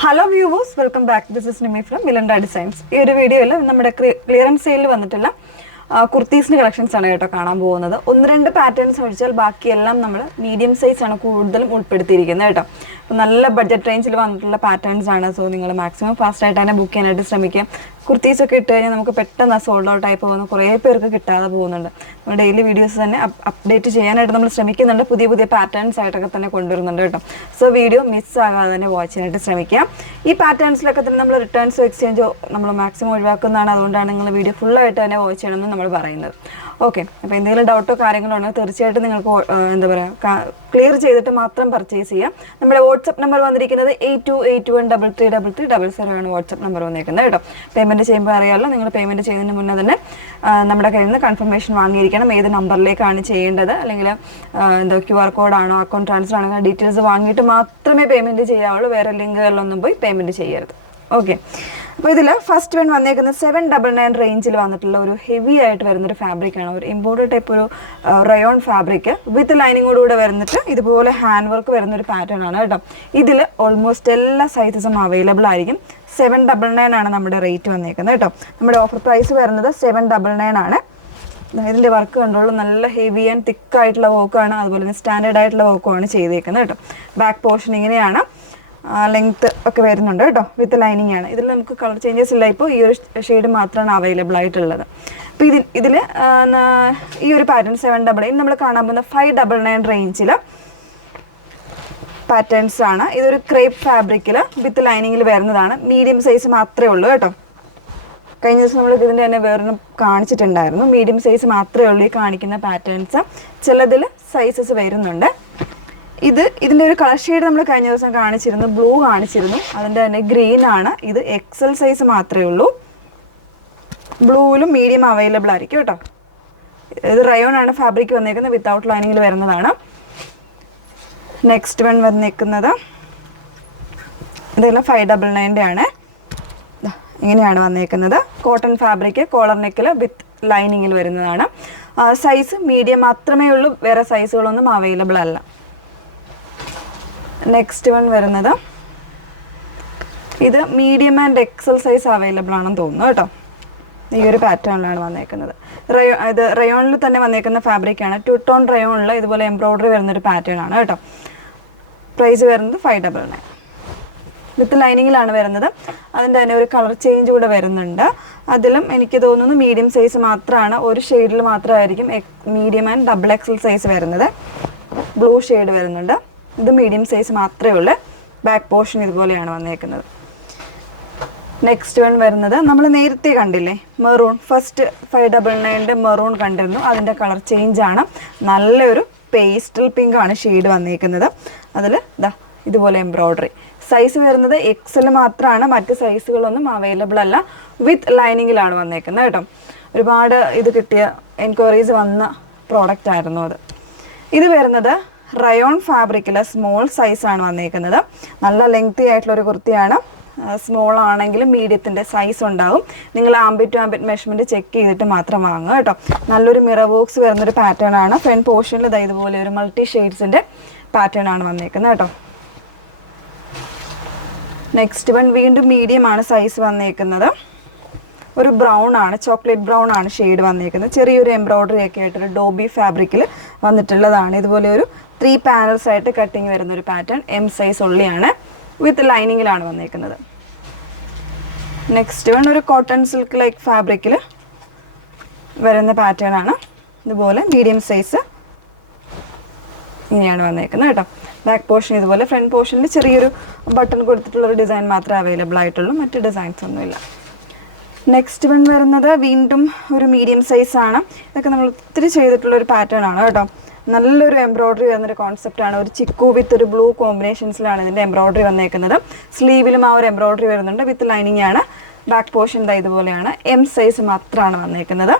Hello viewers, welcome back. This is Nimi from Milanda designs. ഈ ഒരു വീഡിയോയിൽ നമ്മുടെ ക്ലിയറൻസ് സെയിലിൽ വന്നിട്ടുള്ള കുർത്തീസിൻ്റെ കളക്ഷൻസ് ആണ് കേട്ടോ കാണാൻ പോകുന്നത്. ഒന്ന് രണ്ട് പാറ്റേൺസ് ഒഴിച്ചാൽ ബാക്കിയെല്ലാം നമ്മൾ മീഡിയം സൈസ് ആണ് കൂടുതലും ഉൾപ്പെടുത്തിയിരിക്കുന്നത് കേട്ടോ. അപ്പോൾ നല്ല ബഡ്ജറ്റ് റേഞ്ചിൽ വന്നിട്ടുള്ള പാറ്റേൺസ് ആണ്. സോ നിങ്ങൾ മാക്സിമം ഫാസ്റ്റായിട്ട് തന്നെ ബുക്ക് ചെയ്യാനായിട്ട് ശ്രമിക്കുക. കുർത്തീസൊക്കെ ഇട്ട് കഴിഞ്ഞാൽ നമുക്ക് പെട്ടെന്ന് സോൾഡ് ഔട്ട് ആയി പോകുന്ന കുറേ പേർക്ക് കിട്ടാതെ പോകുന്നുണ്ട്. നമ്മൾ ഡെയിലി വീഡിയോസ് തന്നെ അപ്ഡേറ്റ് ചെയ്യാനായിട്ട് നമ്മൾ ശ്രമിക്കുന്നുണ്ട്. പുതിയ പുതിയ പാറ്റേൺസ് ആയിട്ടൊക്കെ തന്നെ കൊണ്ടുവരുന്നുണ്ട് കേട്ടോ. സോ വീഡിയോ മിസ് ആകാതെ തന്നെ വാച്ച് ചെയ്യാനായിട്ട് ശ്രമിക്കുക. ഈ പാറ്റേൺസിലൊക്കെ തന്നെ നമ്മൾ റിട്ടേൺസോ എക്സ്ചേഞ്ചോ നമ്മൾ മാക്സിമം ഒഴിവാക്കുന്നതാണ്. അതുകൊണ്ടാണ് നിങ്ങൾ വീഡിയോ ഫുള്ളായിട്ട് തന്നെ വാച്ച് ചെയ്യണമെന്ന് നമ്മൾ പറയുന്നത്. ഓക്കെ, അപ്പോൾ എന്തെങ്കിലും ഡൗട്ടോ കാര്യങ്ങളോ ഉണ്ടെങ്കിൽ തീർച്ചയായിട്ടും നിങ്ങൾക്ക് എന്താ പറയുക ക്ലിയർ ചെയ്തിട്ട് മാത്രം പർച്ചേസ് ചെയ്യാം. നമ്മുടെ വാട്സപ്പ് നമ്പർ വന്നിരിക്കുന്നത് 8281333300 ആണ് വാട്സപ്പ് നമ്പർ വന്നിരിക്കുന്നത് കേട്ടോ. പേയ്മെൻറ്റ് ചെയ്യുമ്പോൾ അറിയാമല്ലോ, നിങ്ങൾ പേയ്മെൻറ്റ് ചെയ്യുന്നതിന് മുന്നേ തന്നെ നമ്മുടെ കയ്യിൽ നിന്ന് കൺഫർമേഷൻ വാങ്ങിയിരിക്കണം. ഏത് നമ്പറിലേക്കാണ് ചെയ്യേണ്ടത്, അല്ലെങ്കിൽ എന്താ QR കോഡാണോ അക്കൗണ്ട് ട്രാൻസ്ഫർ ആണോ ഡീറ്റെയിൽസ് വാങ്ങിയിട്ട് മാത്രമേ പേയ്മെൻറ്റ് ചെയ്യാവുള്ളൂ. വേറെ ലിങ്കുകളിലൊന്നും പോയി പേയ്മെൻറ്റ് ചെയ്യരുത്. ഓക്കെ, അപ്പോൾ ഇതിൽ ഫസ്റ്റ് വൺ വന്നേക്കുന്നത് 799 റേഞ്ചിൽ വന്നിട്ടുള്ള ഒരു ഹെവി ആയിട്ട് വരുന്നൊരു ഫാബ്രിക്കാണ്. ഒരു ഇമ്പോർട്ടഡ് ടൈപ്പ് ഒരു റയോൺ ഫാബ്രിക് വിത്ത് ലൈനിങ്ങോടുകൂടെ വരുന്നിട്ട് ഇതുപോലെ ഹാൻഡ് വർക്ക് വരുന്നൊരു പാറ്റേൺ ആണ് കേട്ടോ. ഇതിൽ ഓൾമോസ്റ്റ് എല്ലാ സൈസസും അവൈലബിൾ ആയിരിക്കും. 799 ആണ് നമ്മുടെ റേറ്റ് വന്നേക്കുന്നത് കേട്ടോ. നമ്മുടെ ഓഫർ പ്രൈസ് വരുന്നത് 799 ആണ്. ഇതിൻ്റെ വർക്ക് കണ്ടോളൂ, നല്ല ഹെവി ആൻഡ് തിക്കായിട്ടുള്ള വർക്കാണ്. അതുപോലെ തന്നെ സ്റ്റാൻഡേർഡ് ആയിട്ടുള്ള വർക്കുമാണ് ചെയ്തേക്കുന്നത് കേട്ടോ. ബാക്ക് പോർഷൻ ഇങ്ങനെയാണ്, ലെങ്ത്ത് ഒക്കെ വരുന്നുണ്ട് കേട്ടോ. വിത്ത് ലൈനിങ് ആണ്. ഇതിൽ നമുക്ക് കളർ ചേഞ്ചസ് ഇല്ല. ഇപ്പോൾ ഈ ഒരു ഷെയ്ഡ് മാത്രമാണ് അവൈലബിൾ ആയിട്ടുള്ളത്. അപ്പോൾ ഇതിൽ ഈ ഒരു പാറ്റേൺ 799 നമ്മൾ കാണാൻ പോകുന്ന 599 റേഞ്ചിൽ പാറ്റേൺസ് ആണ്. ഇതൊരു ക്രേപ്പ് ഫാബ്രിക്കിൽ വിത്ത് ലൈനിങ്ങിൽ വരുന്നതാണ്. മീഡിയം സൈസ് മാത്രമേ ഉള്ളൂ കേട്ടോ. കഴിഞ്ഞ ദിവസം നമ്മൾ ഇതിൻ്റെ തന്നെ വേറൊന്നും കാണിച്ചിട്ടുണ്ടായിരുന്നു. മീഡിയം സൈസ് മാത്രമേ ഉള്ളൂ ഈ കാണിക്കുന്ന പാറ്റേൺസ്. ചിലതിൽ സൈസസ് വരുന്നുണ്ട്. ഇതിൻ്റെ ഒരു കളർ ഷെയ്ഡ് നമ്മൾ കഴിഞ്ഞ ദിവസം കാണിച്ചിരുന്നു, ബ്ലൂ കാണിച്ചിരുന്നു. അതിൻ്റെ തന്നെ ഗ്രീൻ ആണ്. ഇത് XL സൈസ് മാത്രമേ ഉള്ളൂ. ബ്ലൂവിലും മീഡിയം അവൈലബിൾ ആയിരിക്കും കേട്ടോ. ഇത് റയോൺ ആണ് ഫാബ്രിക് വന്നേക്കുന്നത്, വിത്തൗട്ട് ലൈനിങ്ങിൽ വരുന്നതാണ്. നെക്സ്റ്റ് വൺ വന്നേക്കുന്നത് ഇതെല്ലാം 599 ആണ്. ഇങ്ങനെയാണ് വന്നേക്കുന്നത്. കോട്ടൺ ഫാബ്രിക്, കോളർ നെക്കിൽ വിത്ത് ലൈനിങ്ങിൽ വരുന്നതാണ്. സൈസ് മീഡിയം മാത്രമേ ഉള്ളൂ, വേറെ സൈസുകളൊന്നും അവൈലബിൾ അല്ല. നെക്സ്റ്റ് വൺ വരുന്നത് ഇത് medium and XL size available ആണെന്ന് തോന്നുന്നു കേട്ടോ. ഈ ഒരു പാറ്റേണിലാണ് വന്നേക്കുന്നത്. ഇത് റയോണിൽ തന്നെ വന്നേക്കുന്ന ഫാബ്രിക്കാണ്. 2 ടോൺ റയോണിൽ ഇതുപോലെ എംബ്രോയ്ഡറി വരുന്നൊരു പാറ്റേൺ ആണ് കേട്ടോ. പ്രൈസ് വരുന്നത് 599. വിത്ത് ലൈനിങ്ങിലാണ് വരുന്നത്. അതിൻ്റെ തന്നെ ഒരു കളർ ചേഞ്ച് കൂടെ വരുന്നുണ്ട്. അതിലും എനിക്ക് തോന്നുന്നു മീഡിയം സൈസ് മാത്രമാണ്. ഒരു ഷെയ്ഡിൽ മാത്രമായിരിക്കും മീഡിയം ആൻഡ് XXL സൈസ് വരുന്നത്. ബ്ലൂ ഷെയ്ഡ് വരുന്നുണ്ട്. ഇത് മീഡിയം സൈസ് മാത്രമേ ഉള്ളൂ. ബാക്ക് പോർഷൻ ഇതുപോലെയാണ് വന്നേക്കുന്നത്. നെക്സ്റ്റ് വൺ വരുന്നത് നമ്മൾ നേരത്തെ കണ്ടില്ലേ, മെറൂൺ. ഫസ്റ്റ് 599 മെറൂൺ കണ്ടിരുന്നു. അതിൻ്റെ കളർ ചേഞ്ച് ആണ്. നല്ലൊരു പേസ്റ്റൽ പിങ്ക് ആണ് ഷെയ്ഡ് വന്നേക്കുന്നത്. അതിൽ ഇതുപോലെ എംബ്രോയ്ഡറി. സൈസ് വരുന്നത് XL മാത്രമാണ്, മറ്റ് സൈസുകളൊന്നും അവൈലബിൾ അല്ല. വിത്ത് ലൈനിങ്ങിലാണ് വന്നേക്കുന്നത് കേട്ടോ. ഒരുപാട് ഇത് കിട്ടിയ എൻക്വയറീസ് വന്ന പ്രോഡക്റ്റ് ആയിരുന്നു അത്. ഇത് വരുന്നത് റയോൺ ഫാബ്രിക്കിൽ സ്മോൾ സൈസാണ് വന്നേക്കുന്നത്. നല്ല ലെങ്തി ആയിട്ടുള്ളൊരു കുർത്തിയാണ്. സ്മോൾ ആണെങ്കിലും മീഡിയത്തിൻ്റെ സൈസ് ഉണ്ടാവും. നിങ്ങൾ armpit to armpit measurement check ചെയ്തിട്ട് മാത്രം വാങ്ങുക കേട്ടോ. നല്ലൊരു മിറർ വർക്ക്സ് വരുന്നൊരു പാറ്റേൺ ആണ്. ഫ്രണ്ട് പോർഷനിൽ ഇതുപോലെ ഒരു മൾട്ടി ഷെയ്ഡ്സിൻ്റെ പാറ്റേൺ ആണ് വന്നേക്കുന്നത് കേട്ടോ. നെക്സ്റ്റ് വൺ വീണ്ടും മീഡിയം ആണ് സൈസ് വന്നേക്കുന്നത്. ഒരു ബ്രൗൺ ആണ്, ചോക്ലേറ്റ് ബ്രൗൺ ആണ് ഷെയ്ഡ് വന്നേക്കുന്നത്. ചെറിയൊരു എംബ്രോയ്ഡറി ഒക്കെ ആയിട്ടൊരു ഡോബി ഫാബ്രിക്കിൽ വന്നിട്ടുള്ളതാണ്. ഇതുപോലെ ഒരു 3 പാനൽസ് ആയിട്ട് കട്ടിങ് വരുന്നൊരു പാറ്റേൺ. M സൈസ് ഉള്ളിയാണ്. വിത്ത് ലൈനിങ്ങിലാണ് വന്നേക്കുന്നത്. നെക്സ്റ്റ് വൺ ഒരു കോട്ടൺ സിൽക്ക് ലൈക്ക് ഫാബ്രിക്കിൽ വരുന്ന പാറ്റേൺ ആണ്. ഇതുപോലെ മീഡിയം സൈസ് ഇങ്ങനെയാണ് വന്നേക്കുന്നത് കേട്ടോ. ബാക്ക് പോർഷൻ ഇതുപോലെ. ഫ്രണ്ട് പോർഷനിൽ ചെറിയൊരു ബട്ടൺ കൊടുത്തിട്ടുള്ളൊരു ഡിസൈൻ മാത്രമേ അവൈലബിൾ ആയിട്ടുള്ളൂ, മറ്റ് ഡിസൈൻസ് ഒന്നുമില്ല. നെക്സ്റ്റ് വൺ വരുന്നത് വീണ്ടും ഒരു മീഡിയം സൈസ് ആണ്. ഇതൊക്കെ നമ്മൾ ഒത്തിരി ചെയ്തിട്ടുള്ളൊരു പാറ്റേൺ ആണ് കേട്ടോ. നല്ലൊരു എംബ്രോയ്ഡറി വരുന്നൊരു കോൺസെപ്റ്റാണ്. ഒരു ചിക്കു വിത്ത് ഒരു ബ്ലൂ കോമ്പിനേഷൻസിലാണ് ഇതിൻ്റെ എംബ്രോയ്ഡറി വന്നേക്കുന്നത്. സ്ലീവിലും ആ ഒരു എംബ്രോയ്ഡറി വരുന്നുണ്ട്. വിത്ത് ലൈനിങ് ആണ്. ബാക്ക് പോർഷൻ ഇതുപോലെയാണ്. M സൈസ് മാത്രമാണ് വന്നേക്കുന്നത്.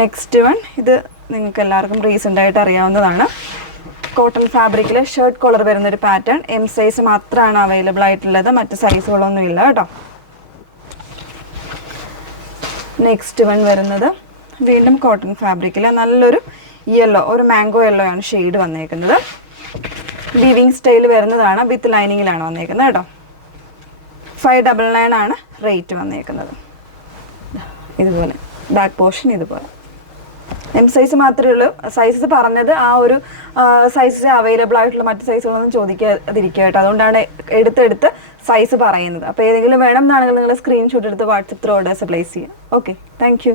നെക്സ്റ്റ് വൺ ഇത് നിങ്ങൾക്ക് എല്ലാവർക്കും റീസെൻ്റ് ആയിട്ട് അറിയാവുന്നതാണ്. കോട്ടൺ ഫാബ്രിക്കിൽ ഷർട്ട് കോളർ വരുന്നൊരു പാറ്റേൺ. M സൈസ് മാത്രമാണ് അവൈലബിൾ ആയിട്ടുള്ളത്, മറ്റ് സൈസുകളൊന്നും ഇല്ല കേട്ടോ. നെക്സ്റ്റ് വൺ വരുന്നത് വീണ്ടും കോട്ടൺ ഫാബ്രിക്കിൽ നല്ലൊരു യെല്ലോ, ഒരു മാംഗോ യെല്ലോ ആണ് ഷെയ്ഡ് വന്നേക്കുന്നത്. വീവിങ് സ്റ്റൈൽ വരുന്നതാണ്. വിത്ത് ലൈനിങ്ങിലാണ് വന്നേക്കുന്നത് കേട്ടോ. 599 ആണ് റേറ്റ് വന്നേക്കുന്നത്. ഇതുപോലെ ബാക്ക് പോർഷൻ ഇതുപോലെ. എം സൈസ് മാത്രമേ ഉള്ളൂ. സൈസസ് പറഞ്ഞത് ആ ഒരു സൈസസ് അവൈലബിൾ ആയിട്ടുള്ള മറ്റ് സൈസുകളൊന്നും ചോദിക്കാതിരിക്കുക കേട്ടോ. അതുകൊണ്ടാണ് എടുത്തെടുത്ത് സൈസ് പറയുന്നത്. അപ്പോൾ ഏതെങ്കിലും വേണം എന്നാണെങ്കിൽ നിങ്ങൾ സ്ക്രീൻഷോട്ട് എടുത്ത് വാട്സപ്പ് ത്രൂ ഓർഡേഴ്സ് പ്ലേസ് ചെയ്യുക. Okay, thank you.